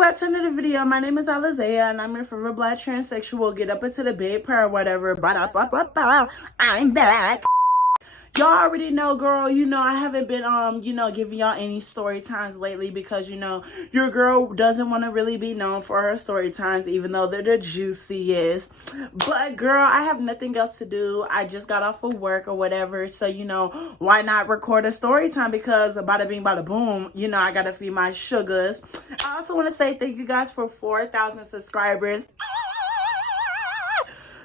welcome back to another video. My name is Alizea and I'm your favorite black transsexual. Get up into the bed prayer or whatever. I'm back. Y'all already know, girl, I haven't been, giving y'all any story times lately because, your girl doesn't want to really be known for her story times, even though they're the juiciest. But, girl, I have nothing else to do. I just got off of work or whatever. So, why not record a story time? Because bada bing, bada boom, I got to feed my sugars. I also want to say thank you guys for 4,000 subscribers.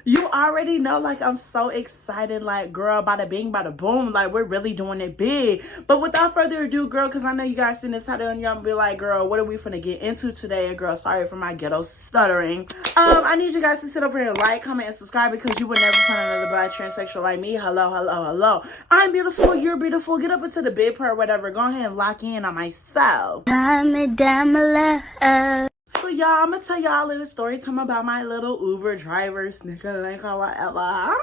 You already know, like, I'm so excited, like, girl, bada bing, bada boom, like, we're really doing it big. But without further ado, girl, because I know you guys seen the title and y'all be like, girl, what are we finna get into today? And girl, sorry for my ghetto stuttering. I need you guys to sit over here and like, comment, and subscribe because you would never find another black transsexual like me. Hello, hello, hello. I'm beautiful, you're beautiful. Get up into the bed part or whatever. Go ahead and lock in on myself. So y'all, I'm gonna tell y'all a little story time about my little Uber driver, snicker, link, or whatever.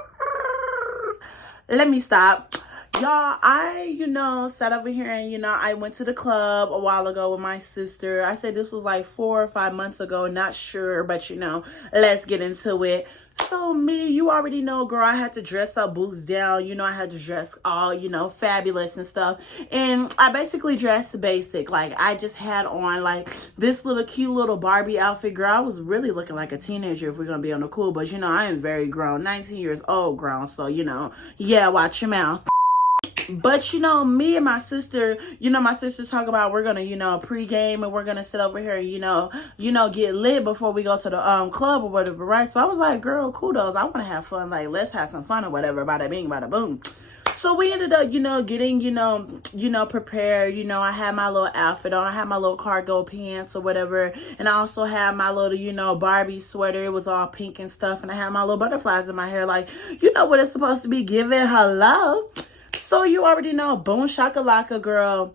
Let me stop. Y'all, I, sat over here and, I went to the club a while ago with my sister. I said this was like 4 or 5 months ago, not sure, but, let's get into it. So me, you already know, girl, I had to dress up, boots down. I had to dress all, fabulous and stuff. And I basically dressed basic. Like, I just had on, like, this little cute little Barbie outfit. Girl, I was really looking like a teenager if we're going to be on the cool. But, I am very grown, 19 years old grown. So, yeah, watch your mouth. But, me and my sister, my sister talk about we're going to, pregame and we're going to sit over here and, get lit before we go to the club or whatever, right? So I was like, girl, kudos. I want to have fun. Like, let's have some fun or whatever. Bada bing, bada boom. So we ended up, getting, prepared. I had my little outfit on. I had my little cargo pants or whatever. And I also had my little, Barbie sweater. It was all pink and stuff. And I had my little butterflies in my hair. Like, what it's supposed to be giving. Hello. So you already know, boom shakalaka, girl.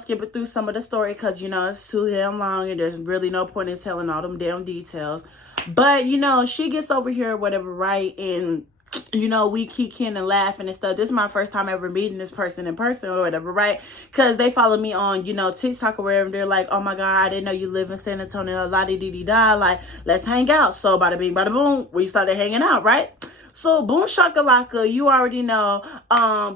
Skipping through some of the story because, it's too damn long and there's really no point in telling all them damn details. But, she gets over here or whatever, right? And, we kicking and laughing and stuff. This is my first time ever meeting this person in person or whatever, right? Because they follow me on, TikTok or wherever. They're like, oh my God, I didn't know you live in San Antonio, la-di-di-di-da. Like, let's hang out. So, bada bing, bada boom, we started hanging out, right? So, boom shakalaka, you already know,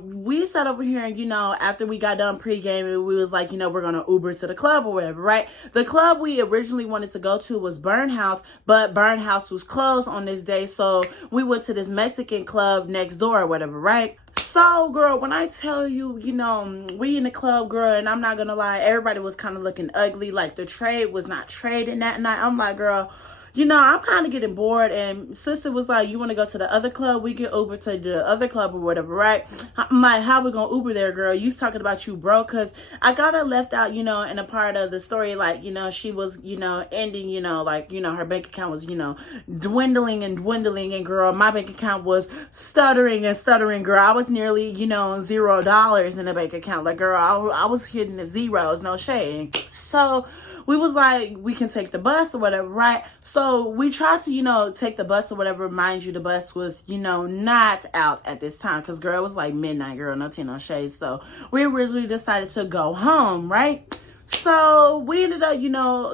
we sat over here and, after we got done pre-gaming, we was like, we're going to Uber to the club or whatever, right? The club we originally wanted to go to was Burn House, but Burn House was closed on this day. So, we went to this Mexican club next door or whatever, right? So, girl, when I tell you, we in the club, girl, and I'm not going to lie, everybody was kind of looking ugly. Like, the trade was not trading that night. I'm like, girl, I'm kind of getting bored. And sister was like, you want to go to the other club? We get Uber to the other club or whatever, right? I'm like, how we going to Uber there, girl? You talking about you, bro? Because I got her left out, in a part of the story. Like, she was, ending, like, her bank account was, dwindling and dwindling. And, girl, my bank account was stuttering and stuttering, girl. I was nearly, $0 in the bank account. Like, girl, I was hitting the zeros, no shade. So we was like, we can take the bus or whatever, right? So we tried to, take the bus or whatever. Mind you, the bus was, not out at this time. Because, girl, it was like midnight, girl, no tea, no shade. So we originally decided to go home, right? So we ended up,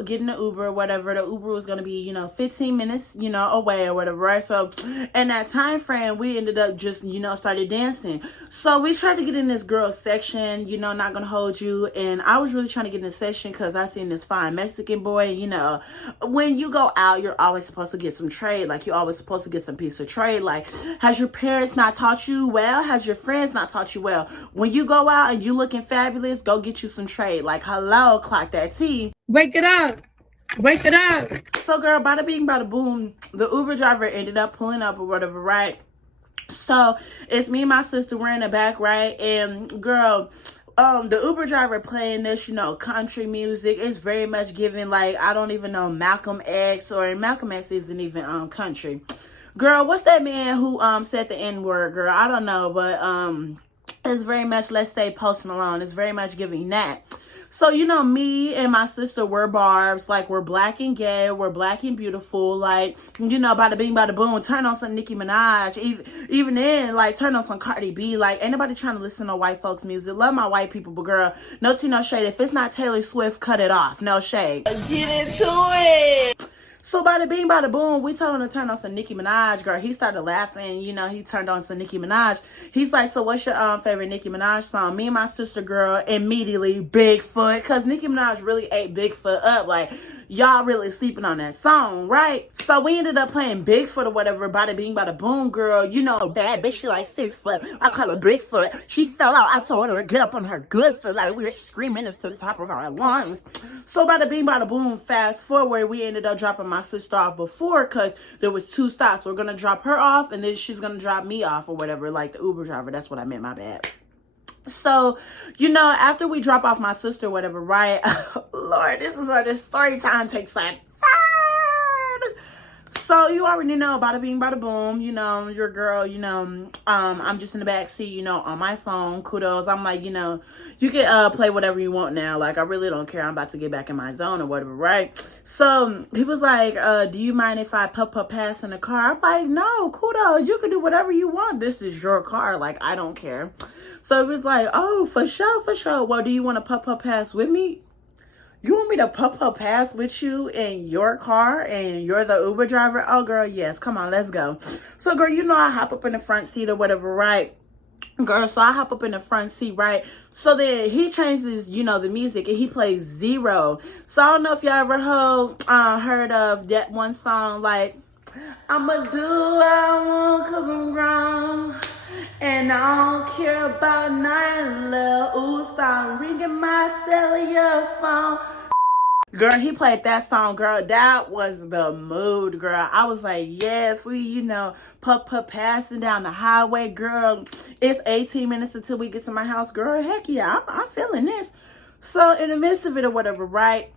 getting the Uber or whatever. The Uber was going to be, 15 minutes, away or whatever, right? So in that time frame, we ended up just, started dancing. So we tried to get in this girl's section, not going to hold you. And I was really trying to get in the section because I seen this fine Mexican boy, when you go out, you're always supposed to get some trade. Like, you're always supposed to get some piece of trade. Like, has your parents not taught you well? Has your friends not taught you well? When you go out and you looking fabulous, go get you some trade. Like, hello. Clock that tea. Wake it up. Wake it up. So, girl, bada bing, bada boom, the Uber driver ended up pulling up or whatever, right? So, it's me and my sister. We're in the back, right? And, girl, the Uber driver playing this, country music. It's very much giving, like, I don't even know, Malcolm X, or Malcolm X isn't even country. Girl, what's that man who said the N-word, girl? I don't know, but it's very much, let's say, Post Malone. It's very much giving that. So, you know, me and my sister were Barbs. Like, we're black and gay. We're black and beautiful. Like, you know, bada bing, bada boom. Turn on some Nicki Minaj. Even then, like, turn on some Cardi B. Like, ain't nobody trying to listen to white folks' music. Love my white people, but girl, no tea, no shade. If it's not Taylor Swift, cut it off. No shade. Let's get into it. So bada bing, bada boom, we told him to turn on some Nicki Minaj, girl. He started laughing, you know, he turned on some Nicki Minaj. He's like, so what's your favorite Nicki Minaj song? Me and my sister, girl, immediately, Bigfoot, because Nicki Minaj really ate Bigfoot up. Like, y'all really sleeping on that song, right? So we ended up playing Bigfoot or whatever, bada bing, bada boom, girl. You know, bad bitch, she like 6 foot. I call her Bigfoot. She fell out. I told her to get up on her good foot. Like, we were screaming to the top of our lungs. So bada bing, bada boom, fast forward, we ended up dropping my sister off before because there was 2 stops. We're going to drop her off and then she's going to drop me off or whatever, like the Uber driver. That's what I meant, my bad. So, you know, after we drop off my sister, whatever, right? Lord, this is where this story time takes a turn. So you already know, bada bing, bada boom, you know, your girl, you know, I'm just in the back seat, you know, on my phone, kudos. I'm like, you know, you can play whatever you want now. Like, I really don't care. I'm about to get back in my zone or whatever, right? So he was like, do you mind if I pup pass in the car? I'm like, no, kudos. You can do whatever you want. This is your car. Like, I don't care. So it was like, oh, for sure, for sure. Well, do you want to pup pass with me? You want me to pup pass with you in your car and you're the Uber driver? Oh, girl, yes. Come on, let's go. So, girl, you know I hop up in the front seat or whatever, right? Girl, so I hop up in the front seat, right? So then he changes, you know, the music and he plays Zero. So I don't know if y'all ever heard of that one song, like, I'ma do what I want cause I'm grown. And I don't care about nothing, little. Ooh, stop ringing my cellular phone. Girl, he played that song, girl. That was the mood, girl. I was like, yes, we, you know, pup passing down the highway, girl. It's 18 minutes until we get to my house, girl. Heck yeah, I'm feeling this. So in the midst of it or whatever, right?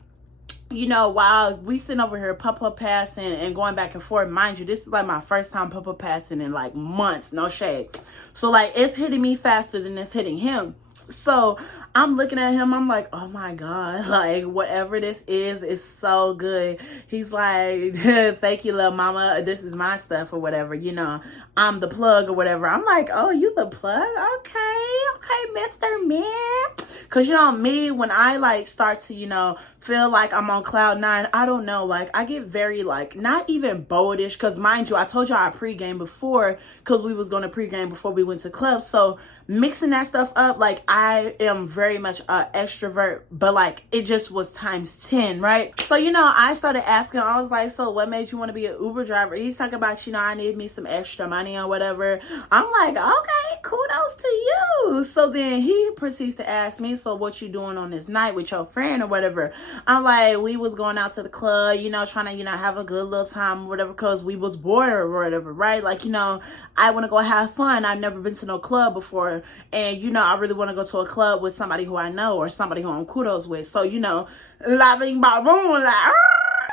You know, while we sitting over here pup passing and going back and forth, mind you, this is like my first time pup passing in like months, no shade. So like it's hitting me faster than it's hitting him. So I'm looking at him, I'm like, oh my God, like whatever this is so good. He's like, thank you, little mama. This is my stuff or whatever, you know, I'm the plug or whatever. I'm like, oh, you the plug? Okay, Mr. Man. Cause you know me, when I like start to, you know, feel like I'm on cloud 9, I don't know, like I get very like, not even boldish. Cause mind you, I told y'all I pregame before, cause we was going to pregame before we went to clubs. So mixing that stuff up, like I am very much an extrovert, but like it just was times 10, right? So, you know, I started asking, I was like, so what made you want to be an Uber driver? He's talking about, you know, I need me some extra money or whatever. I'm like, okay, kudos to you. So then he proceeds to ask me, so what you doing on this night with your friend or whatever? I'm like, we was going out to the club, you know, trying to, you know, have a good little time or whatever, because we was bored or whatever, right? Like, you know, I want to go have fun. I've never been to no club before. And, you know, I really want to go to a club with somebody who I know or somebody who I'm kudos with. So, you know, loving my room, like,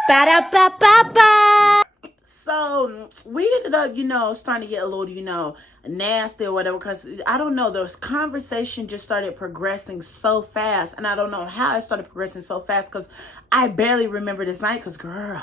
ba-da-ba-ba-ba. So we ended up, you know, starting to get a little, you know, nasty or whatever, because I don't know, this conversation just started progressing so fast, and I don't know how it started progressing so fast, because I barely remember this night, because girl,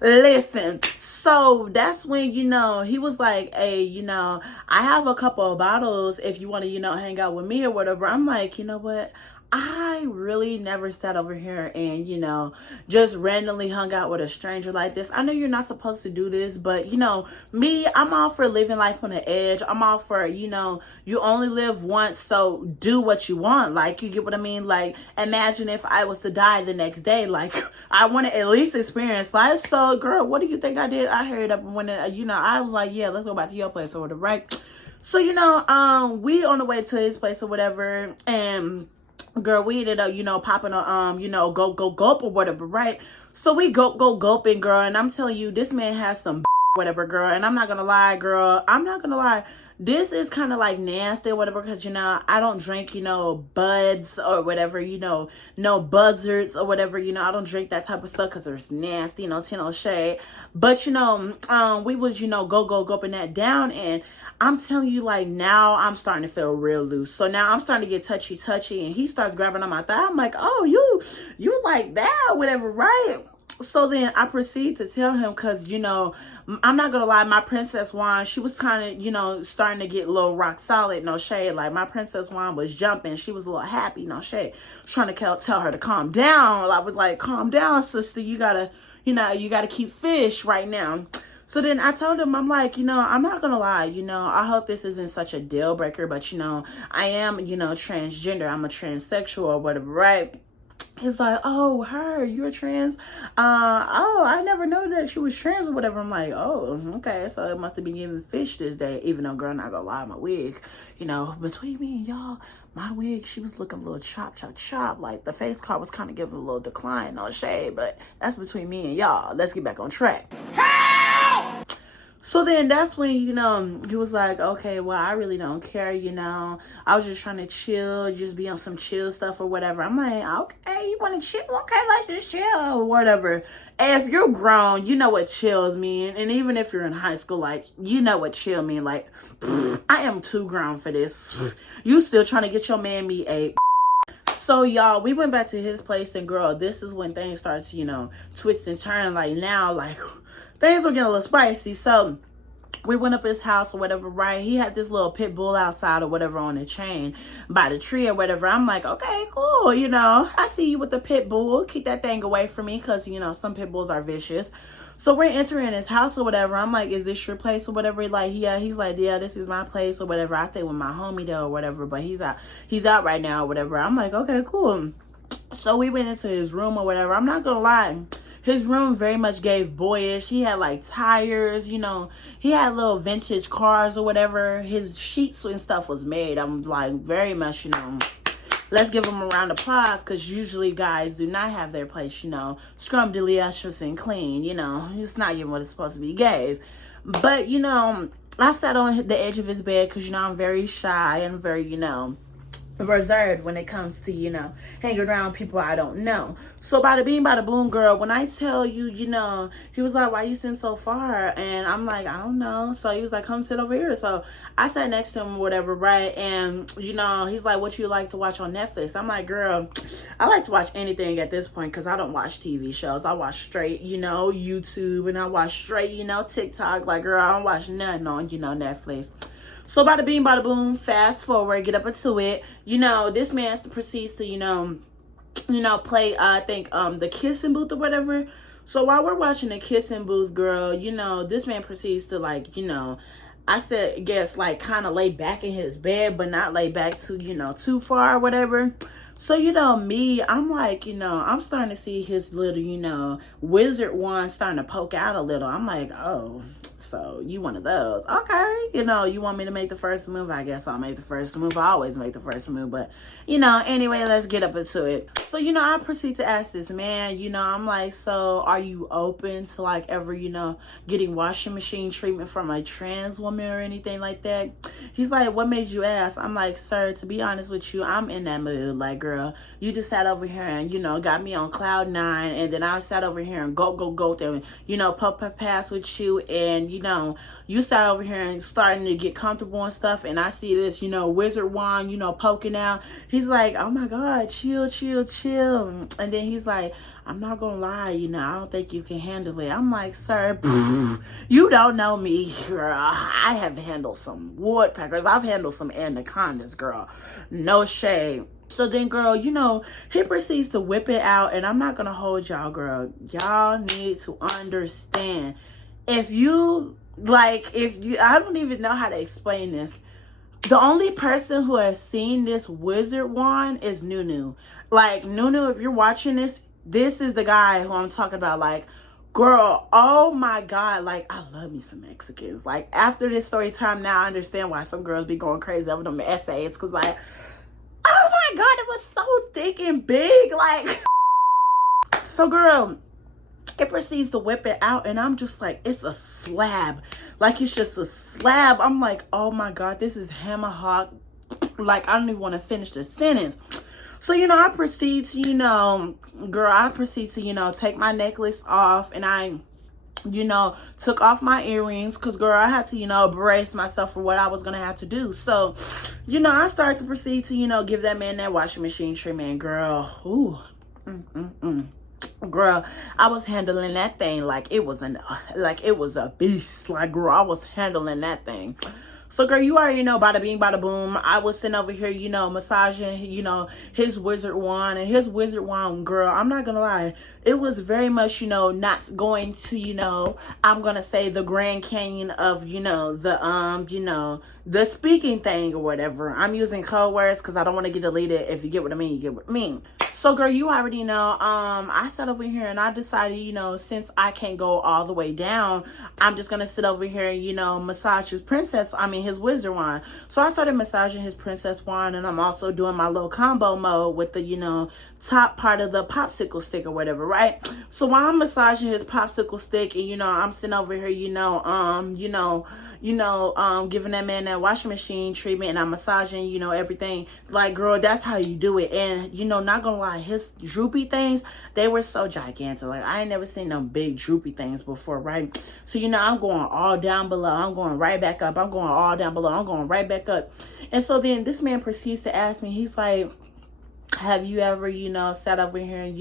listen, so that's when, you know, he was like, hey, you know, I have a couple of bottles if you want to, you know, hang out with me or whatever. I'm like, you know what, I really never sat over here and, you know, just randomly hung out with a stranger like this. I know you're not supposed to do this, but, you know, me, I'm all for living life on the edge. I'm all for, you know, you only live once, so do what you want. Like, you get what I mean? Like, imagine if I was to die the next day. Like, I want to at least experience life. So, girl, what do you think I did? I hurried up and went, you know, I was like, yeah, let's go back to your place or whatever, right? So, you know, we on the way to his place or whatever, and girl, we ended up, you know, popping a, you know, go gulp or whatever, right? So we go gulping, girl, and I'm telling you, this man has some whatever, girl, and I'm not gonna lie, girl, I'm not gonna lie, this is kind of like nasty or whatever, because, you know, I don't drink, you know, buds or whatever, you know, no buzzards or whatever, you know, I don't drink that type of stuff because it's nasty, you know, 10 shade, but, you know, we was, you know, go gulping that down, and I'm telling you, like, now I'm starting to feel real loose. So now I'm starting to get touchy, and he starts grabbing on my thigh. I'm like, oh, you like that or whatever, right? So then I proceed to tell him, because, I'm not going to lie, my Princess Wand, she was kind of, starting to get a little rock solid, no shade. Like, my Princess Wand was jumping. She was a little happy, no shade. I was trying to tell her to calm down. I was like, calm down, sister. You got to keep fish right now. So then I told him, I'm like, I'm not going to lie, I hope this isn't such a deal breaker, but, I am, transgender. I'm a transsexual or whatever, right? He's like, oh, you're trans? Oh, I never knew that she was trans or whatever. I'm like, oh, okay. So it must have been giving fish this day, even though, girl, not gonna lie, my wig, between me and y'all, my wig, she was looking a little chop. Like, the face card was kind of giving a little decline, no shade, but that's between me and y'all. Let's get back on track. So then that's when, he was like, okay, well, I really don't care, I was just trying to chill, just be on some chill stuff or whatever. I'm like, okay, you want to chill? Okay, let's just chill or whatever. And if you're grown, you know what chills mean. And even if you're in high school, like, you know what chill mean. Like, I am too grown for this. You still trying to get your man me a... So, y'all, we went back to his place, and, girl, this is when things start to, twist and turn. Like, now, like, things were getting a little spicy. So, we went up his house or whatever, right? He had this little pit bull outside or whatever on a chain by the tree or whatever. I'm like, okay, cool. I see you with the pit bull. Keep that thing away from me because, some pit bulls are vicious. So we're entering his house or whatever. I'm like, is this your place or whatever? Like, yeah, he's like, yeah, this is my place or whatever. I stay with my homie though or whatever, but he's out right now or whatever. I'm like, okay, cool. So we went into his room or whatever. I'm not gonna lie, his room very much gave boyish. He had like tires, he had little vintage cars or whatever. His sheets and stuff was made. I'm like, very much, let's give him a round of applause, because usually guys do not have their place, scrumptious and clean, it's not even what it's supposed to be gave. But, I sat on the edge of his bed because, I'm very shy and very, reserved when it comes to, hanging around people I don't know. So bada bing, bada boom, girl, when I tell you, he was like, why you sitting so far? And I'm like, I don't know. So he was like, come sit over here. So I sat next to him or whatever, right? And, he's like, what you like to watch on Netflix? I'm like, girl, I like to watch anything at this point because I don't watch TV shows. I watch straight, YouTube, and I watch straight, TikTok. Like, girl, I don't watch nothing on, Netflix. So bada bing, bada boom, fast forward, get up into it. This man proceeds to, play, I think, the kissing booth or whatever. So while we're watching the kissing booth, girl, this man proceeds to, like, I said, guess, like, kind of lay back in his bed, but not lay back too, too far or whatever. So, me, I'm like, I'm starting to see his little, wizard wand starting to poke out a little. I'm like, oh, so you one of those. Okay. You want me to make the first move? I guess I'll make the first move. I always make the first move. But, anyway, let's get up into it. So, I proceed to ask this man, I'm like, so are you open to, like, ever, getting washing machine treatment from a trans woman or anything like that? He's like, what made you ask? I'm like, sir, to be honest with you, I'm in that mood. Like, girl, you just sat over here and, got me on cloud 9. And then I sat over here and go and, puff pass with you. And, you sat over here and starting to get comfortable and stuff. And I see this, wizard wand, poking out. He's like, oh my God, chill. And then he's like, I'm not gonna lie, I don't think you can handle it. I'm like, sir, you don't know me, girl. I have handled some woodpeckers. I've handled some anacondas, girl. No shade. So then, girl, he proceeds to whip it out. And I'm not gonna hold y'all, girl. Y'all need to understand. I don't even know how to explain this. The only person who has seen this wizard wand is Nunu. Like, Nunu, if you're watching this, this is the guy who I'm talking about. Like, girl, oh my God. Like, I love me some Mexicans. Like, after this story time, now I understand why some girls be going crazy over them essays. Because, like, oh my God, it was so thick and big. Like, so, girl, it proceeds to whip it out, and I'm just like, it's a slab. Like, it's just a slab. I'm like, oh my God, this is hammer hawk. Like, I don't even want to finish the sentence. So, I proceed to, girl, take my necklace off, and I took off my earrings because, girl, I had to, brace myself for what I was going to have to do. So, I started to proceed to, give that man that washing machine treatment, girl. Ooh. Girl, I was handling that thing like it was a beast. Like, girl, I was handling that thing. So, girl, you already know, bada bing, bada boom. I was sitting over here, massaging, his wizard wand. And his wizard wand, girl, I'm not gonna lie, it was very much, not going to, I'm gonna say the Grand Canyon of, the speaking thing or whatever. I'm using code words because I don't want to get deleted. If you get what I mean, you get what I mean. So, girl, you already know, I sat over here and I decided, since I can't go all the way down, I'm just going to sit over here and, massage his wizard wand. So I started massaging his princess wand, and I'm also doing my little combo mode with the, top part of the popsicle stick or whatever, right? So while I'm massaging his popsicle stick and, I'm sitting over here, giving that man that washing machine treatment, and I'm massaging, everything. Like, girl, that's how you do it. And, not gonna lie, his droopy things, they were so gigantic. Like, I ain't never seen them big droopy things before, right? So, I'm going all down below. I'm going right back up. I'm going all down below. I'm going right back up. And so then this man proceeds to ask me, he's like, have you ever, sat over here and,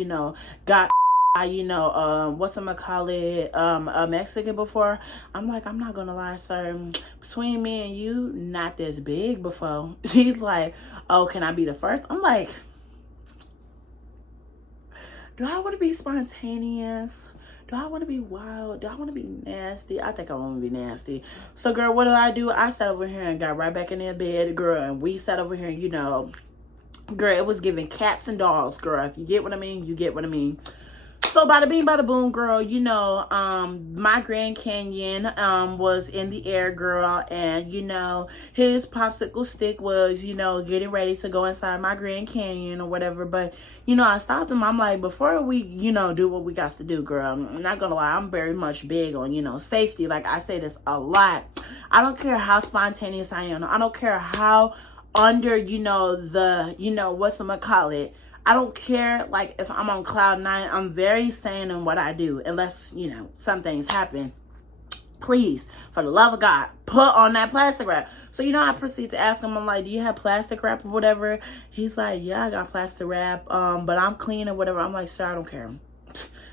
got whatchamacallit, a Mexican before? I'm like, I'm not gonna lie, sir, between me and you, not this big before. He's like, oh, can I be the first? I'm like, do I want to be spontaneous? Do I want to be wild? Do I want to be nasty? I think I want to be nasty. So, girl, what do? I sat over here and got right back in that bed, girl, and we sat over here, girl, it was giving cats and dogs, girl. If you get what I mean, you get what I mean. So, bada bing, bada boom, girl, my Grand Canyon was in the air, girl, and, his popsicle stick was, getting ready to go inside my Grand Canyon or whatever. But, I stopped him. I'm like, before we, do what we got to do, girl, I'm not gonna lie, I'm very much big on, safety. Like, I say this a lot. I don't care how spontaneous I am. I don't care how under, whatchamacallit. I don't care, like, if I'm on cloud nine, I'm very sane in what I do, unless, some things happen. Please, for the love of God, put on that plastic wrap. So, I proceed to ask him, I'm like, do you have plastic wrap or whatever? He's like, yeah, I got plastic wrap, but I'm clean or whatever. I'm like, sir, I don't care.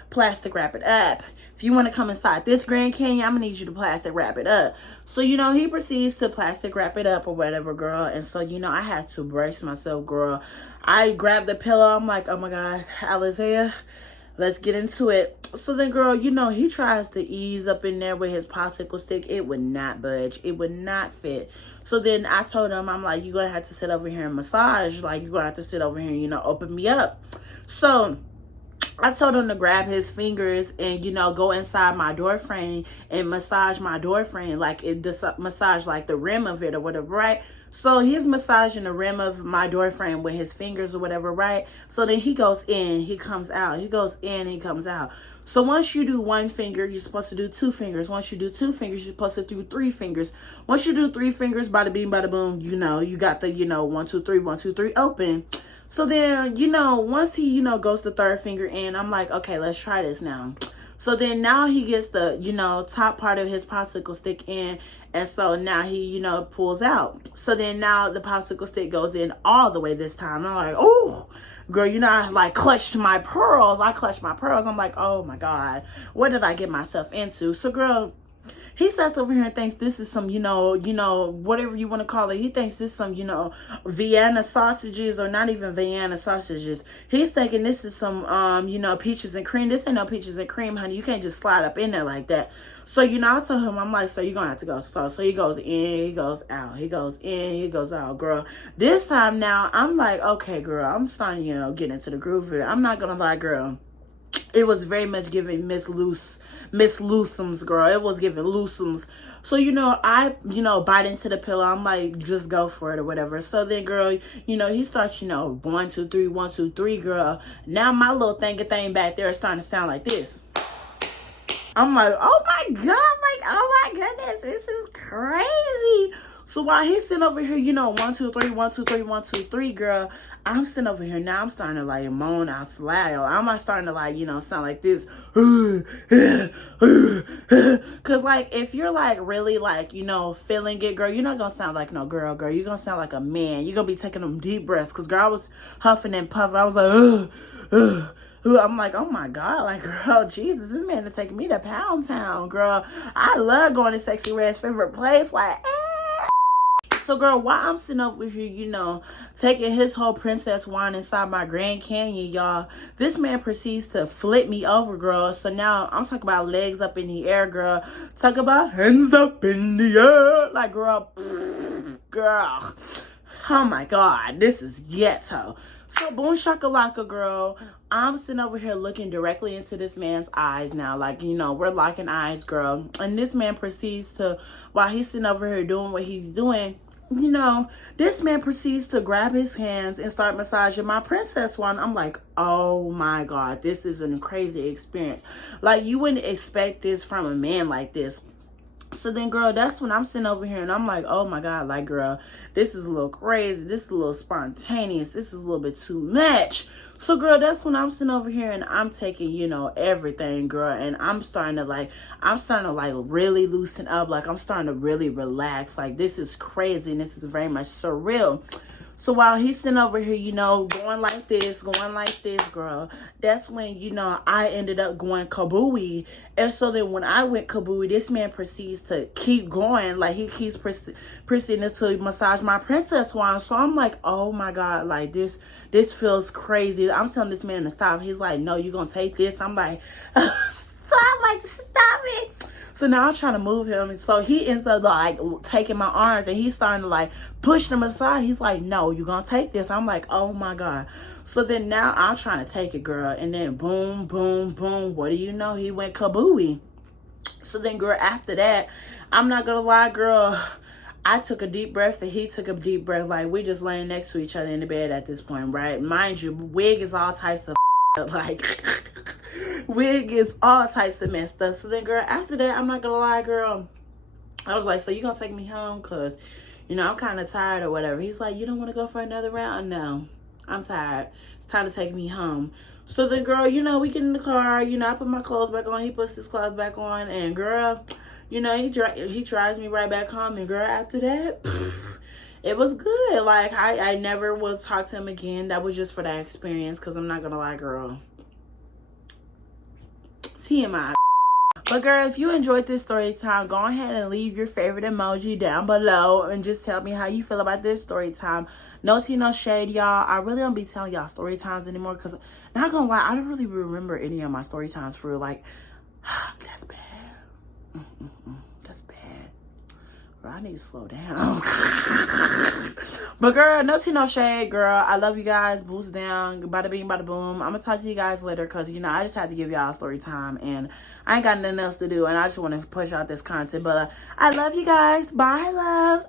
Plastic wrap it up. If you want to come inside this Grand Canyon, I'm gonna need you to plastic wrap it up. So, he proceeds to plastic wrap it up or whatever, girl. And so, I had to brace myself, girl. I grabbed the pillow. I'm like, oh my God, Alizea, let's get into it. So then, girl, he tries to ease up in there with his popsicle stick. It would not budge. It would not fit. So then I told him, I'm like, you're gonna have to sit over here and massage. Like, you're gonna have to sit over here and, open me up. So I told him to grab his fingers and, go inside my door frame and massage my door frame, like massage like the rim of it or whatever, right? So he's massaging the rim of my door frame with his fingers or whatever, right? So then he goes in, he comes out. He goes in, he comes out. So once you do one finger, you're supposed to do two fingers. Once you do two fingers, you're supposed to do three fingers. Once you do three fingers, bada bing, bada boom, you got the, 1, 2, 3, 1, 2, 3 open. So then, once he, goes the third finger in, I'm like, okay, let's try this now. So then now he gets the, top part of his popsicle stick in. And so now he, pulls out. So then now the popsicle stick goes in all the way this time. I'm like, oh, girl, I like clutched my pearls. I clutched my pearls. I'm like, oh my God, what did I get myself into? So, girl, he sits over here and thinks this is some, whatever you want to call it. He thinks this is some, Vienna sausages, or not even Vienna sausages. He's thinking this is some, peaches and cream. This ain't no peaches and cream, honey. You can't just slide up in there like that. So, I told him, I'm like, so you're going to have to go slow. So he goes in, he goes out. He goes in, he goes out, girl. This time now, I'm like, okay, girl, I'm starting, get into the groove here. I'm not going to lie, girl. It was very much giving Miss Looseums, girl. It was giving Looseums. So, I, bite into the pillow. I'm like, just go for it or whatever. So then, girl, he starts, 1, 2, 3, 1, 2, 3, girl. Now my little thing back there is starting to sound like this. I'm like, oh my God, like, oh my goodness, this is crazy. So while he's sitting over here, you know, 1, 2, 3, 1, 2, 3, 1, 2, 3, girl, I'm sitting over here now. I'm starting to like moan out loud. I'm not starting to like, you know, sound like this. Cause like if you're like really like, you know, feeling it, girl, you're not gonna sound like no girl. You're gonna sound like a man. You're gonna be taking them deep breaths. Cause girl, I was huffing and puffing. I was like, I'm like, oh my God, like, girl, Jesus, this man is taking me to Pound Town, girl. I love going to Sexy Red's favorite place, like, So, girl, while I'm sitting over here, you know, taking his whole princess wine inside my Grand Canyon, y'all, this man proceeds to flip me over, girl. So now I'm talking about legs up in the air, girl. Talk about hands up in the air. Like, girl, oh my God, this is ghetto. So, boom shakalaka, girl. I'm sitting over here looking directly into this man's eyes now. Like, you know, we're locking eyes, girl. And this man proceeds to, while he's sitting over here doing what he's doing, you know, this man proceeds to grab his hands and start massaging my princess one. I'm like, oh my God, this is a crazy experience. Like, you wouldn't expect this from a man like this. So then, girl, that's when I'm sitting over here and I'm like, oh my God, like, girl, this is a little crazy. This is a little spontaneous. This is a little bit too much. So, girl, that's when I'm sitting over here and I'm taking, you know, everything, girl. And I'm starting to like really loosen up. Like, I'm starting to really relax. Like, this is crazy and this is very much surreal. So while he's sitting over here, you know, going like this, girl, that's when, you know, I ended up going kabooey. And so then when I went kabooey, this man proceeds to keep going. Like, he keeps proceeding to massage my princess wine. So I'm like, oh my God, like, this feels crazy. I'm telling this man to stop. He's like, no, you're going to take this. I'm like, stop it. So now I'm trying to move him. So he ends up like taking my arms and he's starting to like push them aside. He's like, no, you're going to take this. I'm like, oh my God. So then now I'm trying to take it, girl. And then boom, boom, boom. What do you know? He went kabooey. So then, girl, after that, I'm not going to lie, girl, I took a deep breath and he took a deep breath. Like, we just laying next to each other in the bed at this point, right? Mind you, wig is all types of like... wig is all types of messed up. So then, girl, after that, I'm not gonna lie, girl, I was like, so you gonna take me home? Because, you know, I'm kind of tired or whatever. He's like, you don't want to go for another round? No, I'm tired. It's time to take me home. So then, girl, you know, we get in the car. You know, I put my clothes back on. He puts his clothes back on. And, girl, you know, he drives me right back home. And, girl, after that, it was good. Like, I never will talk to him again. That was just for that experience. Because I'm not gonna lie, girl, TMI. But girl, if you enjoyed this story time, go ahead and leave your favorite emoji down below and just tell me how you feel about this story time. No tea, no shade, y'all. I really don't be telling y'all story times anymore because, not gonna lie, I don't really remember any of my story times for real. Like, that's bad. That's bad. Girl, I need to slow down. But girl, no tea, no shade, girl. I love you guys. Boost down. Bada bing, bada boom. I'm gonna talk to you guys later because, you know, I just had to give y'all a story time and I ain't got nothing else to do and I just want to push out this content. But I love you guys. Bye, loves.